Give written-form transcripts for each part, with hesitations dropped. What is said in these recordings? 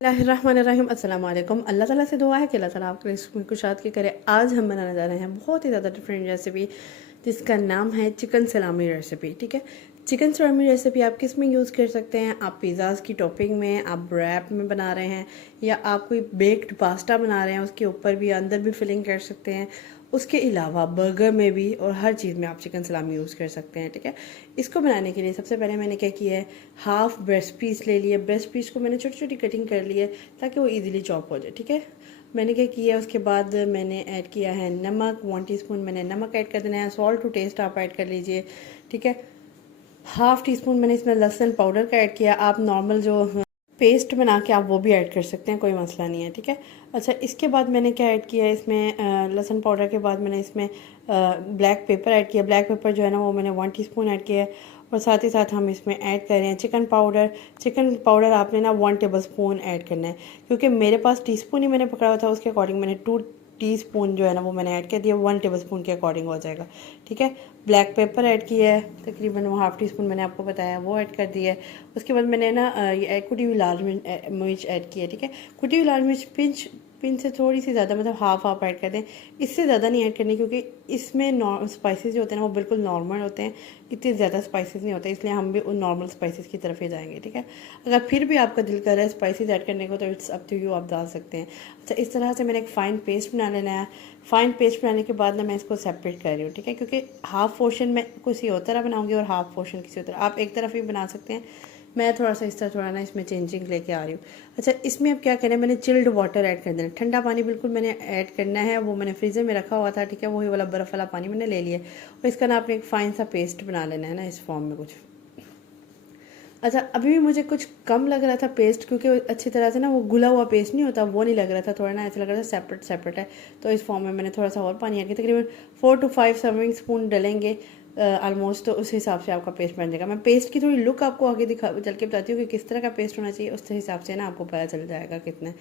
बिस्मिल्लाहिर्रहमानिर्रहीम अस्सलाम वालेकुम। अल्लाह ताला से दुआ है कि अल्लाह ताला आपके रिस्क में कुशाद की करे। आज हम बनाने जा रहे हैं बहुत ही ज़्यादा डिफरेंट रेसिपी जिसका नाम है चिकन सलामी रेसिपी। ठीक है, चिकन सलामी रेसिपी आप किस में यूज़ कर सकते हैं? आप पिज़्ज़ाज़ की टॉपिंग में, आप रैप में बना रहे हैं, या आप कोई बेक्ड पास्ता बना रहे हैं उसके ऊपर भी, अंदर भी फिलिंग कर सकते हैं। उसके अलावा बर्गर में भी और हर चीज़ में आप चिकन सलामी यूज़ कर सकते हैं। ठीक है, इसको बनाने के लिए सबसे पहले मैंने क्या किया है, हाफ ब्रेस्ट पीस ले लिया। ब्रेस्ट पीस को मैंने छोटी छोटी कटिंग कर ली है ताकि वो इजीली चॉप हो जाए। ठीक है, मैंने क्या किया, उसके बाद मैंने ऐड किया है नमक। 1 टीस्पून मैंने नमक ऐड कर देना है। सॉल्ट टू टेस्ट आप ऐड कर लीजिए। ठीक है, हाफ टी स्पून मैंने इसमें लहसुन पाउडर का ऐड किया। आप नॉर्मल जो पेस्ट बना के आप वो भी ऐड कर सकते हैं, कोई मसला नहीं है। ठीक है, अच्छा इसके बाद मैंने क्या ऐड किया इसमें, लहसुन पाउडर के बाद मैंने इसमें ब्लैक पेपर ऐड किया। ब्लैक पेपर जो है ना वो मैंने 1 टीस्पून ऐड किया है। और साथ ही साथ हम इसमें ऐड कर रहे हैं चिकन पाउडर। चिकन पाउडर आपने ना 1 टेबल स्पून ऐड करना है, क्योंकि मेरे पास टीस्पून ही मैंने पकड़ा हुआ था, उसके अकॉर्डिंग मैंने 2 टीस्पून जो है ना वो मैंने ऐड कर दिया। 1 टेबल स्पून के अकॉर्डिंग हो जाएगा। ठीक है, ब्लैक पेपर ऐड किया है तकरीबन वो हाफ टी स्पून मैंने आपको बताया, वो ऐड कर दिया है। उसके बाद मैंने ना ये कुटी हुई लाल मिर्च ऐड की है। ठीक है, कुटी हुई लाल मिर्च पिंच पिंच से थोड़ी सी ज़्यादा, मतलब हाफ ऐड कर दें, इससे ज़्यादा नहीं ऐड करनी, क्योंकि इसमें स्पाइसेस जो होते हैं ना वो बिल्कुल नॉर्मल होते हैं, इतने ज़्यादा स्पाइसेस नहीं होते, इसलिए हम भी उन नॉर्मल स्पाइसेस की तरफ ही जाएंगे। ठीक है, अगर फिर भी आपका दिल कर रहा है स्पाइसेस ऐड करने को तो इट्स अप टू यू, आप डाल सकते हैं। अच्छा, इस तरह से मैंने एक फ़ाइन पेस्ट बना लेना है। फ़ाइन पेस्ट बनाने के बाद ना मैं इसको सेपरेट कर रही हूँ। ठीक है, क्योंकि हाफ़ पोर्शन मैं किसी और तरह बनाऊँगी और हाफ़ पोर्शन किसी और तरह, आप एक तरफ ही बना सकते हैं। मैं थोड़ा सा इस तरह थोड़ा ना इसमें चेंजिंग लेके आ रही हूँ। अच्छा, इसमें अब क्या करना है, मैंने चिल्ड वाटर ऐड कर देना, ठंडा पानी बिल्कुल मैंने ऐड करना है। वो मैंने फ्रीज़र में रखा हुआ था। ठीक है, वही वाला बर्फ़ वाला पानी मैंने ले लिया और इसका ना आपने एक फ़ाइन सा पेस्ट बना लेना है ना इस फॉर्म में कुछ। अच्छा, अभी भी मुझे कुछ कम लग रहा था पेस्ट, क्योंकि अच्छी तरह से ना वो घुला हुआ पेस्ट नहीं होता, वो नहीं लग रहा था, थोड़ा ना ऐसा लग रहा था सेपरेट सेपरेट है। तो इस फॉर्म में मैंने थोड़ा सा और पानी ऐड किया, तकरीबन 4 to 5 सर्विंग स्पून डलेंगे ऑलमोस्ट, तो उस हिसाब से आपका पेस्ट बन जाएगा। मैं पेस्ट की थोड़ी लुक आपको आगे दिखा चल के बताती हूँ कि किस तरह का पेस्ट होना चाहिए, उस हिसाब से ना आपको पता चल जाएगा कितना।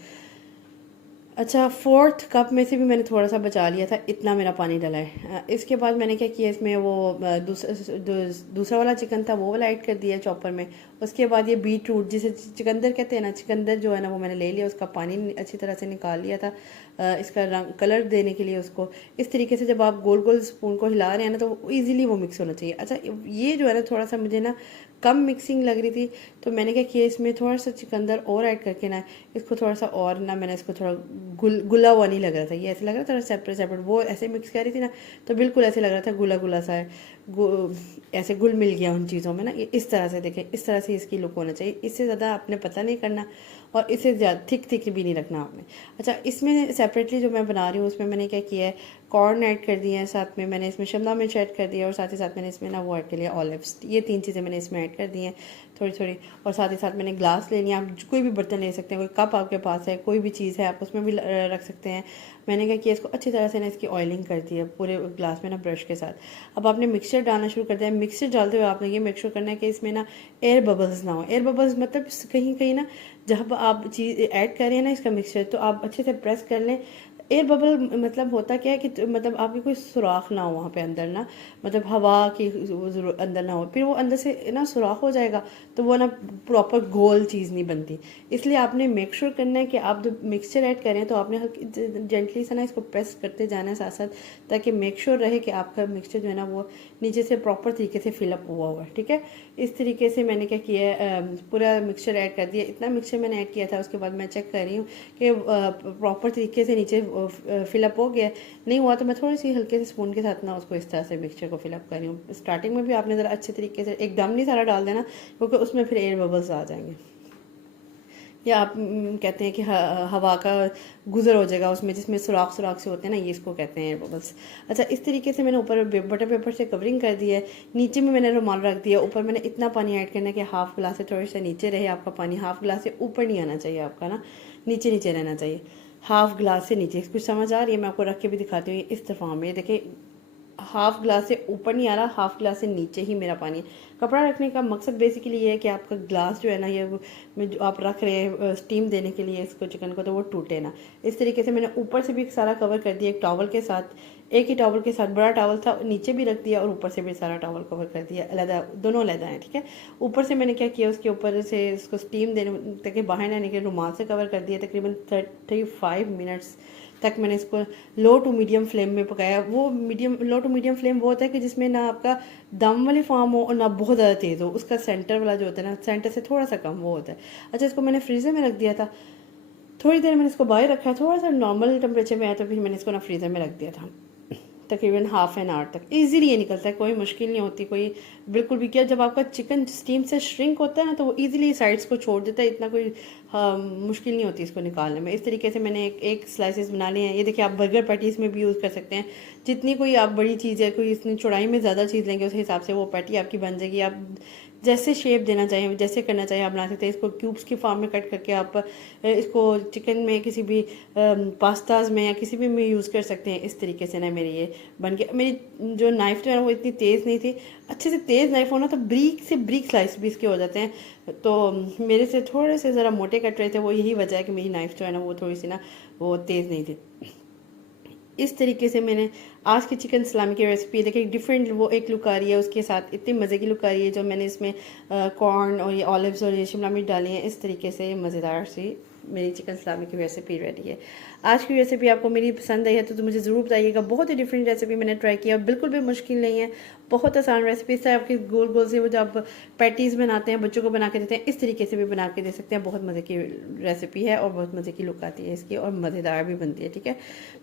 अच्छा, 4th कप में से भी मैंने थोड़ा सा बचा लिया था, इतना मेरा पानी डला है। इसके बाद मैंने क्या किया, इसमें वो दूसरा वाला चिकन था वो वाला ऐड कर दिया चॉपर में। उसके बाद ये बीट रूट जिसे चिकंदर कहते हैं ना, चिकंदर जो है ना वो मैंने ले लिया, उसका पानी अच्छी तरह से निकाल लिया था, इसका रंग कलर देने के लिए उसको। इस तरीके से जब आप गोल गोल स्पून को हिला रहे हैं ना तो ईजिली वो मिक्स होना चाहिए। अच्छा, ये जो है ना थोड़ा सा मुझे ना कम मिक्सिंग लग रही थी, तो मैंने क्या किया, इसमें थोड़ा सा चिकंदर और ऐड करके ना इसको थोड़ा सा और ना, मैंने इसको थोड़ा गुला हुआ नहीं लग रहा था, ये ऐसे लग रहा था थोड़ा सेपरेट सेपरेट। वो ऐसे मिक्स कर रही थी ना तो बिल्कुल ऐसे लग रहा था गुला गुला सा है, ऐसे घुल मिल गया उन चीज़ों में ना। इस तरह से देखें, इस तरह से इसकी लुक होना चाहिए, इससे ज़्यादा आपने पता नहीं करना और इससे ज़्यादा थिक थिक भी नहीं रखना आपने। अच्छा, इसमें सेपरेटली जो मैं बना रही हूँ उसमें मैंने क्या किया है, कॉर्न ऐड कर दिए हैं, साथ में मैंने इसमें शिमला मिर्च ऐड कर दिया और साथ ही साथ मैंने इसमें ना वो ऐड कर लिया ऑलिव्स। ये 3 चीज़ें मैंने इसमें ऐड कर दी हैं थोड़ी थोड़ी। और साथ ही साथ मैंने ग्लास ले लिया, आप कोई भी बर्तन ले सकते हैं, कोई कप आपके पास है, कोई भी चीज़ है आप उसमें भी रख सकते हैं। मैंने क्या किया, इसको अच्छी तरह से ना इसकी ऑयलिंग कर दी है पूरे ग्लास में ना ब्रश के साथ। अब आपने मिक्सचर डालना शुरू कर दिया है। मिक्सचर डालते हुए आपने ये मेक श्योर करना है कि इसमें ना एयर बबल्स ना हो। एयर बबल्स मतलब कहीं कहीं ना जब आप चीज़ ऐड कर रहे हैं ना इसका मिक्सचर, तो आप अच्छे से प्रेस कर लें। एयर बबल मतलब होता क्या है कि मतलब आपकी कोई सुराख ना हो वहाँ पे अंदर ना, मतलब हवा की अंदर ना हो, फिर वो अंदर से ना सुराख हो जाएगा तो वो ना प्रॉपर गोल चीज़ नहीं बनती। इसलिए आपने मेक श्योर करना है कि आप जब मिक्सचर ऐड करें तो आपने जेंटली से ना इसको प्रेस करते जाना है साथ साथ, ताकि मेक श्योर रहे कि आपका मिक्सचर जो है ना वो नीचे से प्रॉपर तरीके से फिलअप हुआ हुआ है। ठीक है, इस तरीके से मैंने क्या किया है, पूरा मिक्सचर ऐड कर दिया। इतना मिक्सचर मैंने ऐड किया था, उसके बाद मैं चेक कर रही हूँ कि प्रॉपर तरीके से नीचे फिलअप हो गया। नहीं हुआ तो मैं थोड़ी सी हल्के से स्पून के साथ ना उसको इस तरह से मिक्सचर को फिलअप कर रही हूँ। स्टार्टिंग में भी आपने ज़रा अच्छे तरीके से एकदम नहीं सारा डाल देना, क्योंकि उसमें फिर एयर बबल्स आ जाएंगे, या आप कहते हैं कि हवा का गुजर हो जाएगा उसमें, जिसमें सुराख सुराख से होते हैं ना, ये इसको कहते हैं एयर बबल्स। अच्छा, इस तरीके से मैंने ऊपर बटर पेपर से कवरिंग कर दी है, नीचे में मैंने रुमाल रख दिया। ऊपर मैंने इतना पानी ऐड करना है कि हाफ गिलास से थोड़ा सा नीचे रहे आपका पानी, हाफ गिलास से ऊपर नहीं आना चाहिए आपका ना, नीचे नीचे रहना चाहिए, हाफ गिलास से नीचे। कुछ समझ आ रही है? मैं आपको रख के भी दिखाती हूँ इस तरफ में, देखिए हाफ गिलास से ऊपर नहीं आ रहा, हाफ गिलास से नीचे ही मेरा पानी है। कपड़ा रखने का मकसद बेसिकली ये है कि आपका ग्लास जो है ना, ये में जो आप रख रहे हैं स्टीम देने के लिए इसको चिकन को, तो वो टूटे ना। इस तरीके से मैंने ऊपर से भी सारा कवर कर दिया एक टॉवल के साथ, एक ही टॉवल के साथ, बड़ा टॉवल था नीचे भी रख दिया और ऊपर से भी सारा टॉवल कवर कर दिया, अलग दोनों अलग है, ठीक है। ऊपर से मैंने क्या किया, उसके ऊपर से उसको स्टीम देने ताकि बाहर ना निकले, रुमाल से कवर कर दिया। तकरीबन 35 मिनट्स तक मैंने इसको लो टू मीडियम फ्लेम में पकाया। वो लो टू मीडियम फ्लेम वो होता है कि जिसमें ना आपका दम वाली फॉर्म हो और ना बहुत ज़्यादा तेज़ हो, उसका सेंटर वाला जो होता है ना, सेंटर से थोड़ा सा कम वो होता है। अच्छा, इसको मैंने फ्रीज़र में रख दिया था, थोड़ी देर मैंने इसको बाहर रखा, थोड़ा सा नॉर्मल टेम्परेचर में आया तो फिर मैंने इसको ना फ्रीज़र में रख दिया था तकरीबन हाफ एन आवर तक। इजीली ये निकलता है, कोई मुश्किल नहीं होती कोई बिल्कुल भी। क्या जब आपका चिकन स्टीम से श्रिंक होता है ना, तो वो इजीली साइड्स को छोड़ देता है, इतना कोई मुश्किल नहीं होती इसको निकालने में। इस तरीके से मैंने एक स्लाइसेस बना लिए हैं। ये देखिए, आप बर्गर पैटीज़ में भी यूज़ कर सकते हैं। जितनी कोई आप बड़ी चीज़ है, कोई इतनी चौड़ाई में ज़्यादा चीज़ लेंगे, उस हिसाब से वो पैटी आपकी बन जाएगी। आप जैसे शेप देना चाहिए, जैसे करना चाहिए आप बना सकते हैं। इसको क्यूब्स की फॉर्म में कट करके आप इसको चिकन में किसी भी पास्ताज में या किसी भी में यूज़ कर सकते हैं। इस तरीके से ना मेरी ये बन के, मेरी जो नाइफ़ जो है वो इतनी तेज़ नहीं थी। अच्छे से तेज़ नाइफ़ होना तो ब्रीक से ब्रीक स्लाइस भी इसके हो जाते हैं। तो मेरे से थोड़े से ज़रा मोटे कट रहे थे, वो यही वजह है कि मेरी नाइफ़ जो है ना वो थोड़ी सी ना वो तेज़ नहीं थी। इस तरीके से मैंने आज की चिकन सलामी की रेसिपी देखिए, डिफरेंट वो एक लुक आ रही है, उसके साथ इतनी मज़े की लुक आ रही है। जो मैंने इसमें कॉर्न और ये ऑलिव्स और ये शिमला मिर्च डाली हैं, इस तरीके से मज़ेदार सी मेरी चिकन सलामी की रेसिपी रेडी है। आज की रेसिपी आपको मेरी पसंद आई है तो मुझे ज़रूर बताइएगा। बहुत ही डिफरेंट रेसिपी मैंने ट्राई किया, बिल्कुल भी मुश्किल नहीं है, बहुत आसान रेसिपी है। आपके गोल गोल से वो जो आप पैटीज़ बनाते हैं, बच्चों को बना के देते हैं, इस तरीके से भी बना के दे सकते हैं। बहुत मज़े की रेसिपी है और बहुत मज़े की लुक आती है इसकी और मज़ेदार भी बनती है, ठीक है।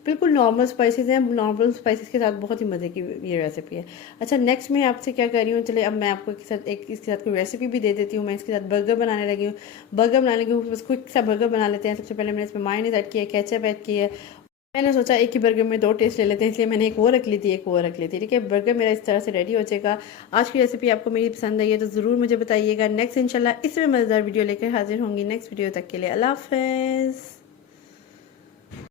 बिल्कुल नॉर्मल स्पाइसेस हैं, नॉर्मल स्पाइसेस के साथ बहुत ही मज़े की ये रेसिपी है। अच्छा, नेक्स्ट मैं आपसे क्या कर रही हूँ, चले अब मैं आपको इसके साथ कोई रेसिपी भी दे देती हूँ। मैं इसके साथ बर्गर बनाने लगी हूँ। बर्गर बनाने लगी हूँ, बस क्विक सा बर्गर बना लेते हैं। सबसे पहले मैंने इसमें मायोनीज ऐड किया, केचप ऐड किया। मैंने सोचा एक ही बर्गर में 2 टेस्ट ले लेते हैं, इसलिए मैंने एक वो रख ली थी, एक वो रख ली थी, ठीक है। बर्गर मेरा इस तरह से रेडी हो जाएगा। आज की रेसिपी आपको मेरी पसंद आई है तो ज़रूर मुझे बताइएगा। नेक्स्ट इंशाल्लाह इसमें मज़ेदार वीडियो लेकर हाजिर होंगी। नेक्स्ट वीडियो तक के लिए अल्लाह हाफ़िज़।